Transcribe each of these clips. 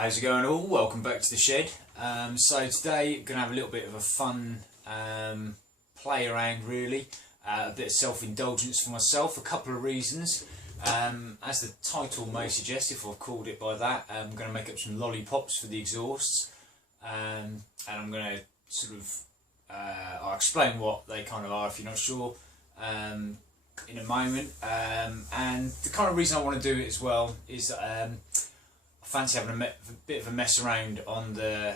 How's it going all? Welcome back to the shed. So today I'm going to have a little bit of a fun play around really, a bit of self-indulgence for myself, a couple of reasons. As the title may suggest, if I've called it by that, I'm going to make up some lollipops for the exhausts, and I'm going to sort of, I'll explain what they kind of are if you're not sure in a moment, and the kind of reason I want to do it as well is that I fancy having a bit of a mess around on the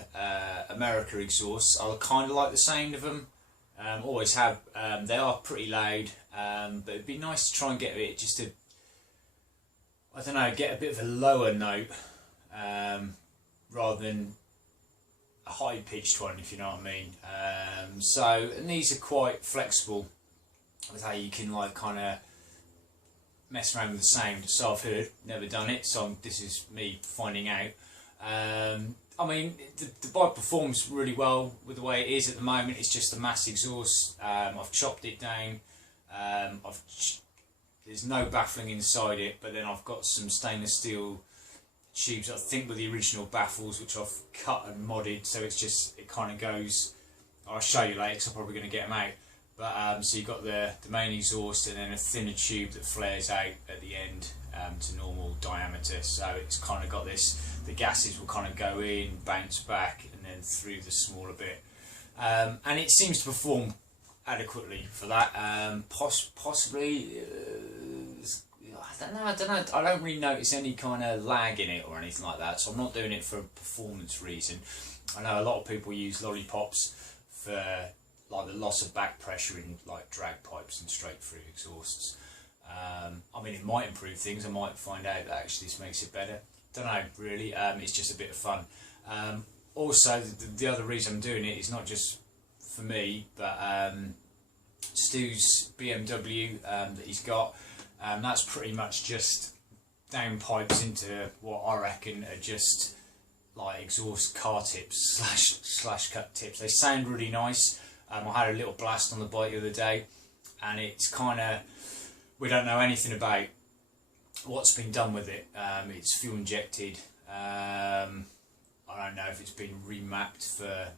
America exhausts. I kind of like the sound of them, always have. They are pretty loud, but it'd be nice to try and get it just to, I don't know, get a bit of a lower note rather than a high pitched one, if you know what I mean. And these are quite flexible with how you can like kind of mess around with the sound. So I've heard, never done it, so this is me finding out. I mean, the bike performs really well with the way it is at the moment. It's just a mass exhaust. I've chopped it down. There's no baffling inside it, but then I've got some stainless steel tubes, I think with the original baffles, which I've cut and modded, so it's just, it kind of goes, I'll show you later because I'm probably going to get them out. But so you've got the main exhaust and then a thinner tube that flares out at the end to normal diameter. So it's kind of got this, the gases will kind of go in, bounce back, and then through the smaller bit. And it seems to perform adequately for that. Possibly, I don't know. I don't really notice any kind of lag in it or anything like that. So I'm not doing it for a performance reason. I know a lot of people use lollipops for like the loss of back pressure in like drag pipes and straight through exhausts. I mean, it might improve things. I might find out that actually this makes it better. Don't know really. It's just a bit of fun. Also, the other reason I'm doing it is not just for me, but Stu's BMW that he's got. That's pretty much just down pipes into what I reckon are just like exhaust car tips slash cut tips. They sound really nice. I had a little blast on the bike the other day, and it's kind of, we don't know anything about what's been done with it. It's fuel injected. I don't know if it's been remapped for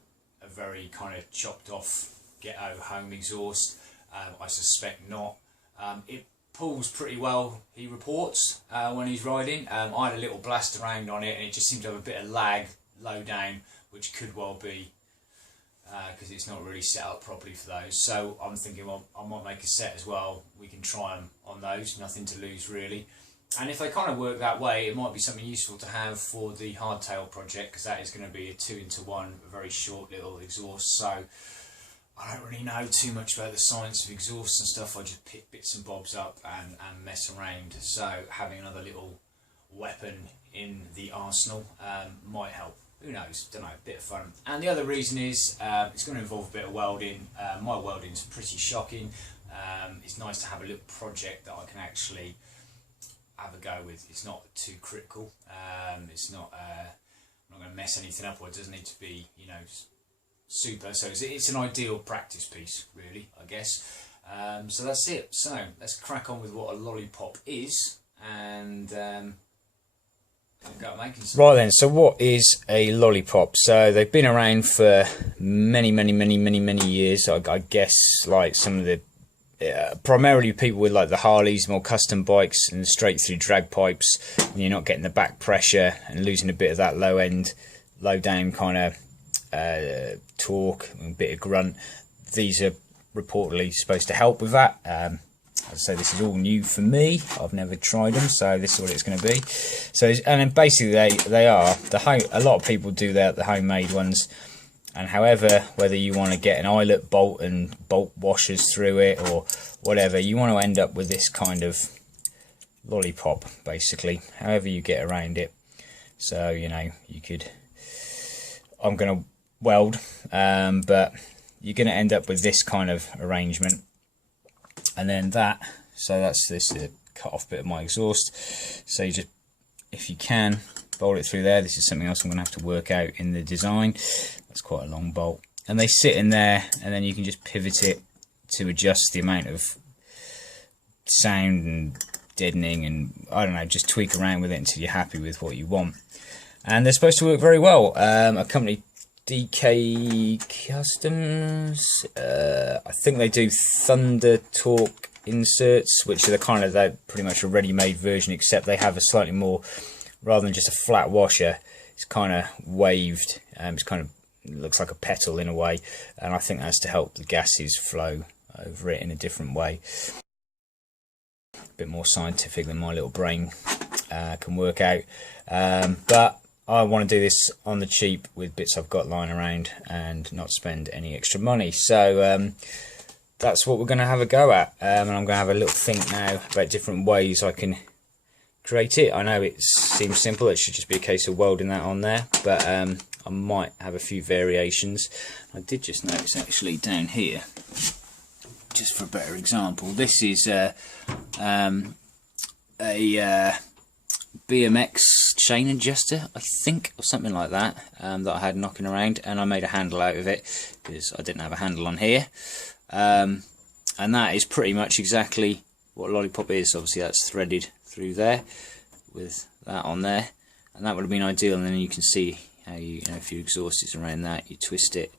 a very kind of chopped off ghetto home exhaust. I suspect not. It pulls pretty well, he reports, when he's riding. I had a little blast around on it and it just seemed to have a bit of lag low down, which could well be because it's not really set up properly for those. So I'm thinking, well, I might make a set as well. We can try them on those, nothing to lose really. And if they kind of work that way, it might be something useful to have for the hardtail project, because that is going to be a 2-into-1, a very short little exhaust. So I don't really know too much about the science of exhausts and stuff. I just pick bits and bobs up and mess around. So having another little weapon in the arsenal might help. Who knows? Don't know. A bit of fun. And the other reason is it's going to involve a bit of welding. My welding's pretty shocking. It's nice to have a little project that I can actually have a go with. It's not too critical. It's not. I'm not going to mess anything up, or it doesn't need to be, you know, super. So it's an ideal practice piece, really, I guess. So that's it. So let's crack on with what a lollipop is, and go making some. Right then, so what is a lollipop? So they've been around for many years. I guess like some of the primarily people with like the Harleys, more custom bikes and straight through drag pipes, and you're not getting the back pressure and losing a bit of that low down kind of torque and a bit of grunt. These are reportedly supposed to help with that. As I say, this is all new for me. I've never tried them, so this is what it's going to be. So, and then basically they are a lot of people do the homemade ones. And however, whether you want to get an eyelet bolt and bolt washers through it or whatever, you want to end up with this kind of lollipop, basically. However you get around it. So, you know, you could. I'm going to weld, but you're going to end up with this kind of arrangement. And then so that's this cut off bit of my exhaust. So you just, if you can, bolt it through there. This is something else I'm going to have to work out in the design. That's quite a long bolt. And they sit in there, and then you can just pivot it to adjust the amount of sound and deadening, and I don't know, just tweak around with it until you're happy with what you want. and they're supposed to work very well. A company, DK Customs, I think they do Thunder Torque inserts, which are the kind of, they're pretty much a ready-made version, except they have a slightly more, rather than just a flat washer, it's kind of waved. It's kind of looks like a petal in a way, and I think that's to help the gases flow over it in a different way. A bit more scientific than my little brain can work out, but I want to do this on the cheap with bits I've got lying around and not spend any extra money. So that's what we're going to have a go at, and I'm going to have a little think now about different ways I can create it. I know it seems simple, it should just be a case of welding that on there, but I might have a few variations. I did just notice actually down here, just for a better example, this is a BMX chain adjuster, I think, or something like that, that I had knocking around, and I made a handle out of it because I didn't have a handle on here, and that is pretty much exactly what Lollipop is. Obviously that's threaded through there with that on there, and that would have been ideal. And then you can see how you know, if your exhaust is around that, you twist it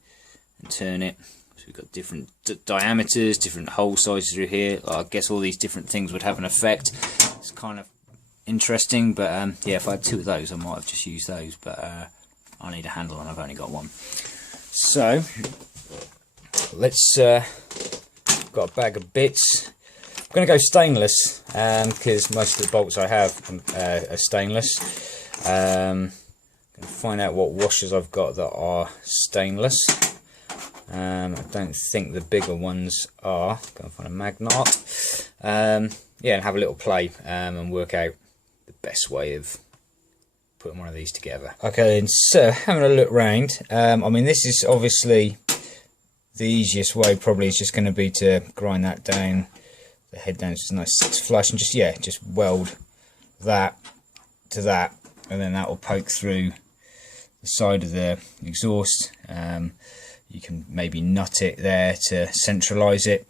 and turn it. So we've got different diameters, different hole sizes through here. I guess all these different things would have an effect. It's kind of interesting, but yeah, if I had two of those I might have just used those, but I need a handle and I've only got one. So let's got a bag of bits. I'm going to go stainless because most of the bolts I have are stainless. Going to find out what washers I've got that are stainless. I don't think the bigger ones are. Going to find a magnet. Yeah, and have a little play and work out the best way of putting one of these together. Okay, then, so having a look round. I mean, this is obviously the easiest way. Probably is just going to be to grind that down, the head down, just a nice 6 flush, and just, yeah, just weld that to that, and then that will poke through the side of the exhaust. You can maybe nut it there to centralize it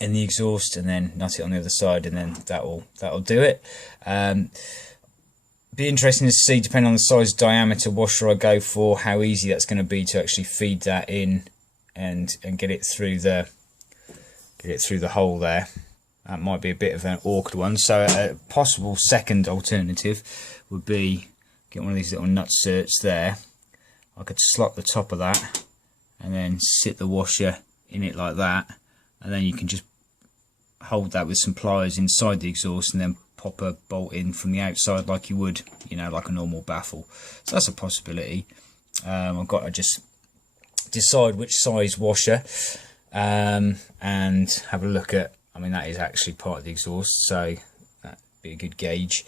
in the exhaust, and then nut it on the other side, and then that'll do it. Be interesting to see, depending on the size diameter washer I go for, how easy that's going to be to actually feed that in and get it through the hole there. That might be a bit of an awkward one. So a possible second alternative would be get one of these little nutserts there. I could slot the top of that and then sit the washer in it like that, and then you can just hold that with some pliers inside the exhaust and then pop a bolt in from the outside like you would, you know, like a normal baffle. So that's a possibility. I've got to just decide which size washer and have a look at, I mean, that is actually part of the exhaust, so that'd be a good gauge,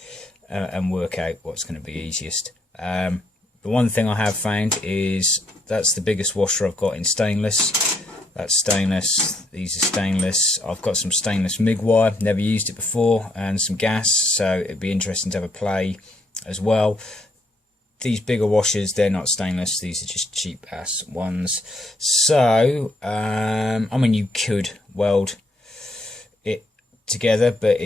and work out what's going to be easiest. The one thing I have found is that's the biggest washer I've got in stainless. That's stainless, these are stainless. I've got some stainless MIG wire, never used it before, and some gas, so it'd be interesting to have a play as well. These bigger washers, they're not stainless, these are just cheap ass ones. So, I mean, you could weld it together, but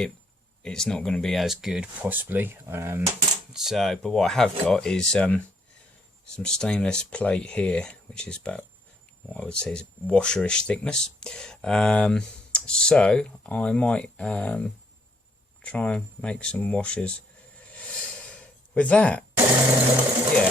it's not going to be as good, possibly. But what I have got is some stainless plate here, which is about what I would say is washerish thickness. So I might try and make some washers with that. Yeah.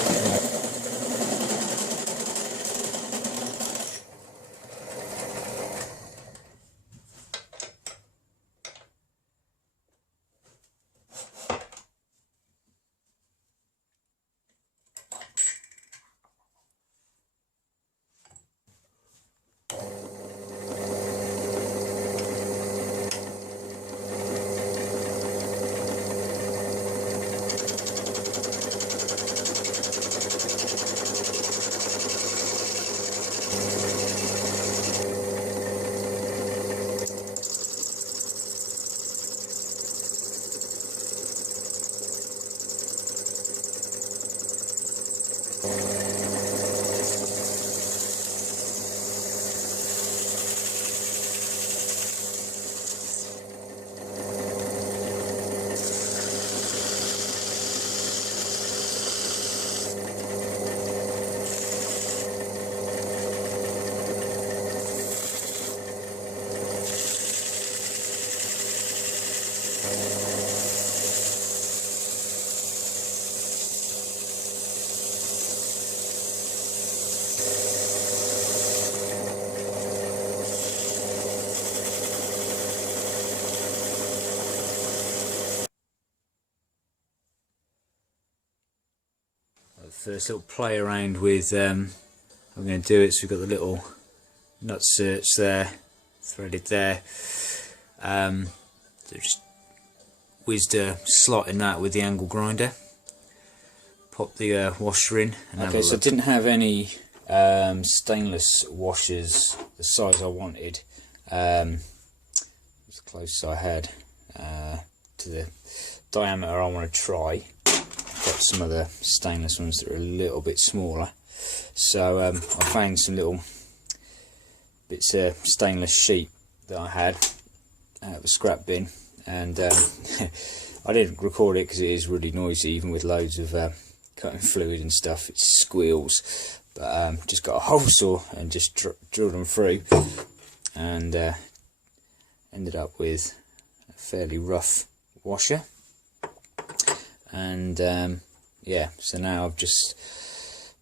first little play around with I'm going to do it. So we've got the little nut certs there, threaded there. So just whizzed a slot in that with the angle grinder. Pop the washer in. And okay, so I didn't have any stainless washers the size I wanted. As close as I had to the diameter I want to try. Got some of the stainless ones that are a little bit smaller, so I found some little bits of stainless sheet that I had out of a scrap bin, and I didn't record it because it is really noisy, even with loads of cutting fluid and stuff. It squeals, but just got a hole saw and just drilled them through, and ended up with a fairly rough washer. And yeah, so now I've just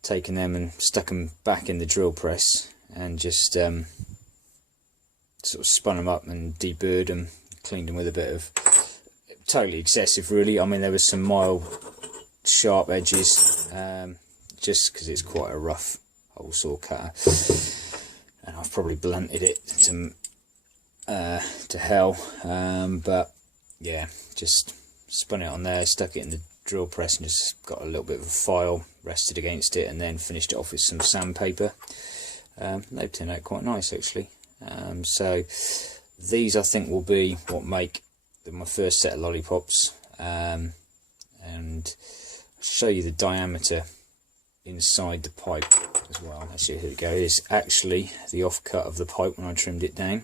taken them and stuck them back in the drill press, and just sort of spun them up and deburred them, cleaned them with a bit of, totally excessive really. I mean, there was some mild sharp edges, just because it's quite a rough hole saw cutter, and I've probably blunted it to hell, but yeah, just spun it on there, stuck it in the drill press, and just got a little bit of a file rested against it, and then finished it off with some sandpaper. They've turned out quite nice actually. So these I think will be what make my first set of lollipops, and I'll show you the diameter inside the pipe as well. Actually, here we go. It's actually the offcut of the pipe when I trimmed it down.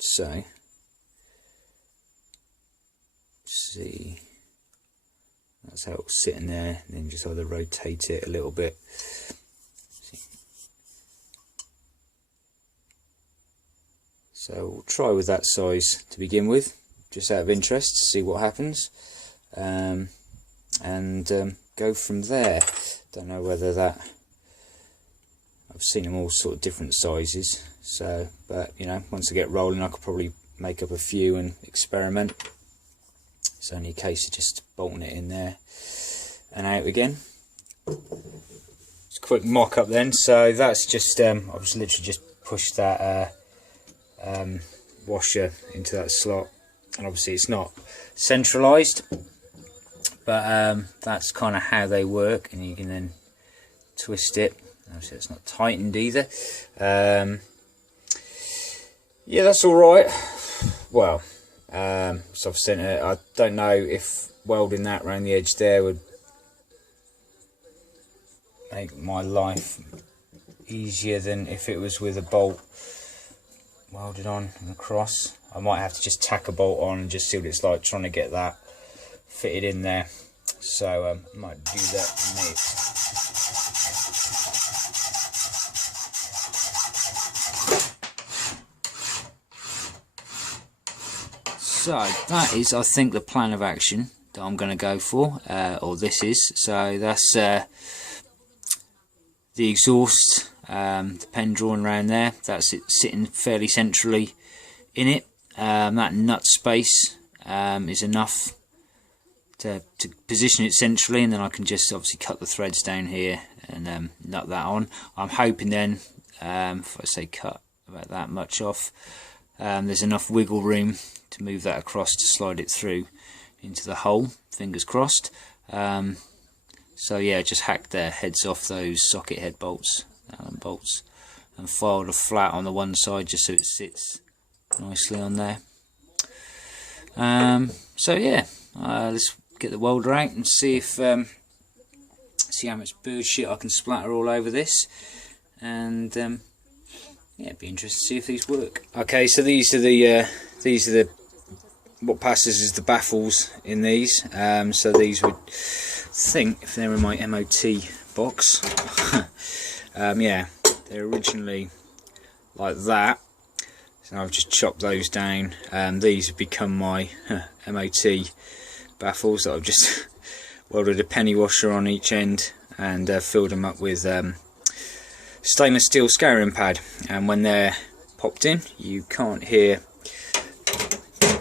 So see, that's how it'll sit in there, and then just either rotate it a little bit. See. So we'll try with that size to begin with, just out of interest, to see what happens, and go from there. Don't know whether that, I've seen them all sort of different sizes, so, but you know, once I get rolling I could probably make up a few and experiment. It's only a case of just bolting it in there and out again. Just a quick mock up then. So that's just I've just literally just pushed that washer into that slot, and obviously it's not centralized, but that's kind of how they work, and you can then twist it. Obviously it's not tightened either. Yeah, that's all right. Well, soft centre, I don't know if welding that around the edge there would make my life easier than if it was with a bolt welded on and across. I might have to just tack a bolt on and just see what it's like trying to get that fitted in there, so I might do that next. So that is, I think, the plan of action that I'm going to go for, or this is. So that's the exhaust, the pen drawn around there. That's it sitting fairly centrally in it. That nut space is enough to position it centrally, and then I can just obviously cut the threads down here and nut that on. I'm hoping then, if I say cut about that much off, there's enough wiggle room to move that across to slide it through into the hole, fingers crossed. So yeah, just hacked the heads off those socket head bolts, and filed a flat on the one side just so it sits nicely on there. So yeah, let's get the welder out and see if see how much bird shit I can splatter all over this, and yeah, it'd be interesting to see if these work. Okay, so these are the what passes as the baffles in these. So these would think, if they're in my MOT box, yeah, they're originally like that. So I've just chopped those down. These have become my MOT baffles that I've just welded a penny washer on each end and filled them up with stainless steel scouring pad, and when they're popped in you can't hear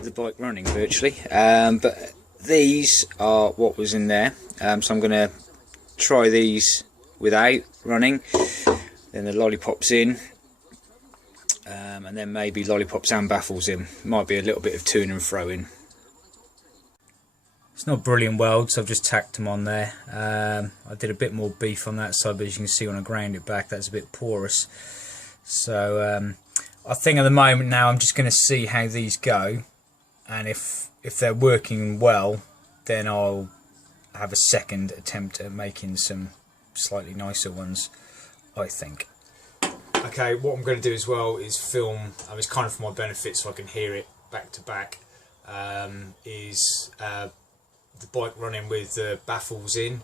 the bike running virtually, but these are what was in there. So I'm going to try these without running, then the lollipops in, and then maybe lollipops and baffles in. Might be a little bit of to and fro in. It's not brilliant weld, so I've just tacked them on there. I did a bit more beef on that side, but as you can see when I ground it back, that's a bit porous. So I think at the moment now I'm just going to see how these go, and if they're working well, then I'll have a second attempt at making some slightly nicer ones, I think. Okay, what I'm going to do as well is film, it's kind of for my benefit so I can hear it back to back, the bike running with the baffles in,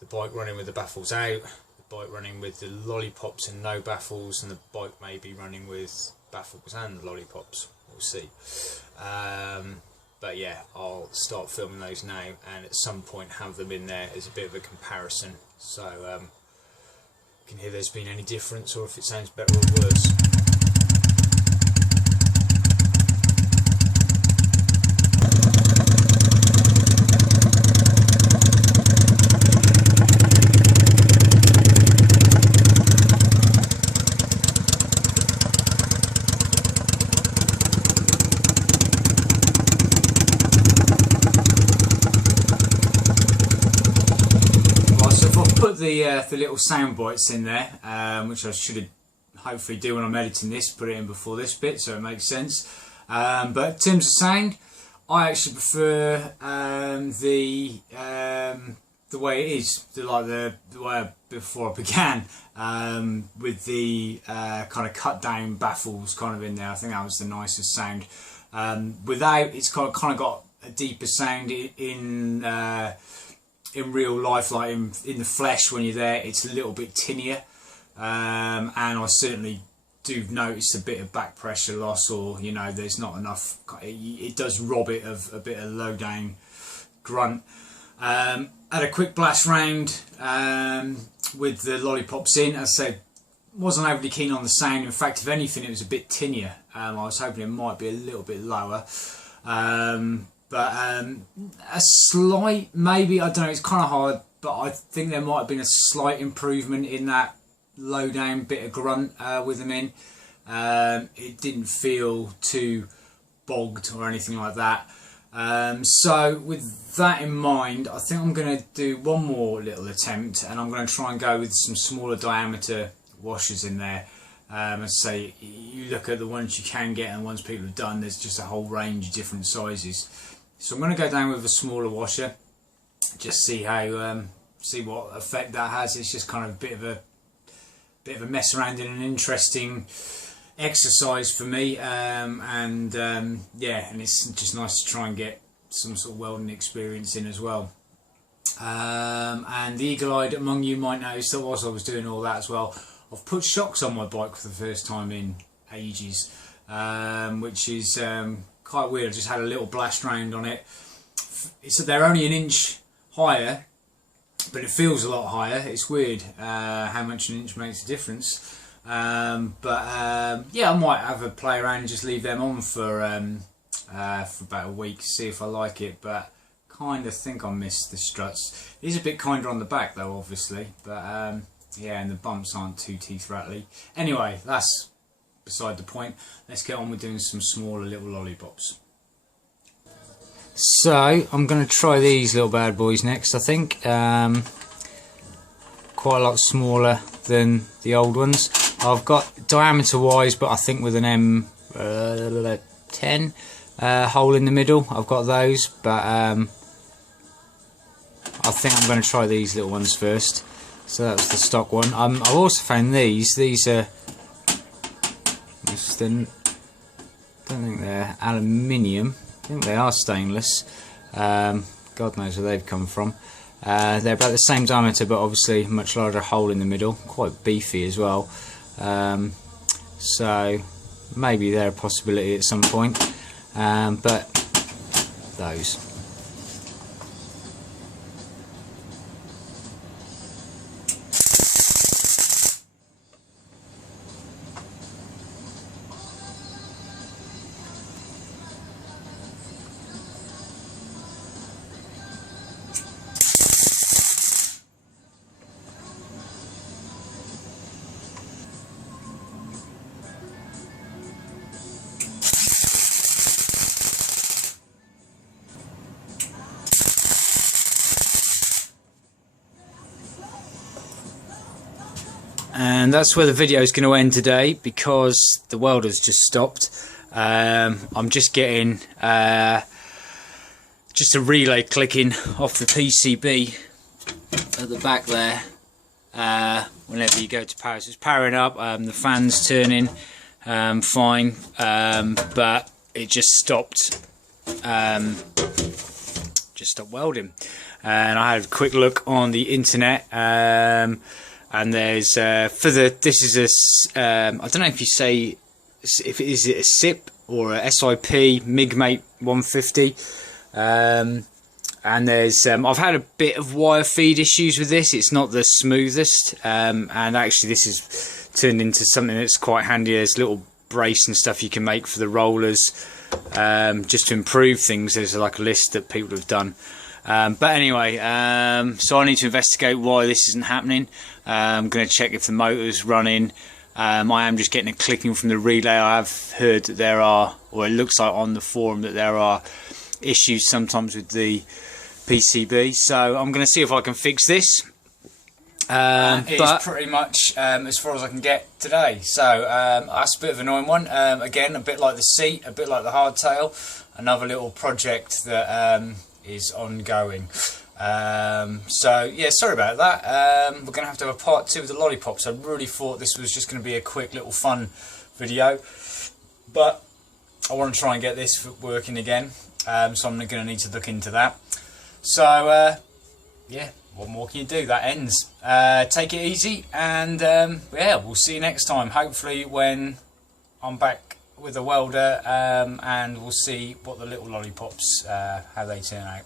the bike running with the baffles out, the bike running with the lollipops and no baffles, and the bike maybe running with baffles and lollipops. We'll see. But yeah, I'll start filming those now, and at some point have them in there as a bit of a comparison, so you can hear there's been any difference or if it sounds better or worse. The little sound bites in there, which I should hopefully do when I'm editing this, put it in before this bit so it makes sense. But in terms of sound, I actually prefer the way it is, the way before I began, with the kind of cut down baffles kind of in there. I think that was the nicest sound. Without, it's kind of got a deeper sound in real life, like in the flesh when you're there, it's a little bit tinnier, and I certainly do notice a bit of back pressure loss, or there's not enough. It does rob it of a bit of low down grunt. Had a quick blast round with the lollipops in. As I said, wasn't overly keen on the sound. In fact, if anything, it was a bit tinnier. I was hoping it might be a little bit lower. But a slight, maybe, I don't know, it's kind of hard, but I think there might have been a slight improvement in that low down bit of grunt with them in. It didn't feel too bogged or anything like that. So with that in mind, I think I'm going to do one more little attempt, and I'm going to try and go with some smaller diameter washers in there. As I say, you look at the ones you can get and the ones people have done, there's just a whole range of different sizes. So I'm going to go down with a smaller washer, just see how, see what effect that has. It's just kind of a bit of a mess around and an interesting exercise for me, yeah, and it's just nice to try and get some sort of welding experience in as well. And the eagle-eyed among you might notice that whilst I was doing all that as well, I've put shocks on my bike for the first time in ages, which is quite weird. I just had a little blast round on it. They're only an inch higher, but it feels a lot higher. It's weird how much an inch makes a difference. Yeah, I might have a play around and just leave them on for about a week, see if I like it. But kind of think I missed the struts. It is a bit kinder on the back though, obviously. But yeah, and the bumps aren't too teeth rattly. Anyway, that's beside the point. Let's get on with doing some smaller little lollipops. So I'm going to try these little bad boys next, I think. Quite a lot smaller than the old ones. I've got diameter wise, but I think with an M10 hole in the middle, I've got those, but I think I'm going to try these little ones first. So that's the stock one. I've also found these are, I don't think they're aluminium, I think they are stainless. God knows where they've come from. They're about the same diameter, but obviously much larger hole in the middle, quite beefy as well. So maybe they're a possibility at some point, but those. And that's where the video is going to end today, because the welder's just stopped. I'm just getting just a relay clicking off the PCB at the back there. Whenever you go to power, so it's powering up. The fan's turning fine, but it just stopped welding. And I had a quick look on the internet, and there's this is a I don't know if you say if it is a SIP or a SIP MIGMate 150. And there's I've had a bit of wire feed issues with this. It's not the smoothest, and actually this is turned into something that's quite handy. There's little brace and stuff you can make for the rollers, just to improve things. There's like a list that people have done, but anyway, so I need to investigate why this isn't happening. I'm going to check if the motor's running. I am just getting a clicking from the relay. I have heard that there are, or it looks like on the forum that there are issues sometimes with the PCB, so I'm going to see if I can fix this. It's pretty much as far as I can get today, so that's a bit of an annoying one. Again, a bit like the seat, a bit like the hardtail, another little project that is ongoing. So yeah, sorry about that. We're going to have a part 2 of the Lollipops. I really thought this was just going to be a quick little fun video, but I want to try and get this working again, so I'm going to need to look into that. So yeah, what more can you do? That ends. Take it easy, and yeah, we'll see you next time, hopefully when I'm back with a welder, and we'll see what the little Lollipops, how they turn out.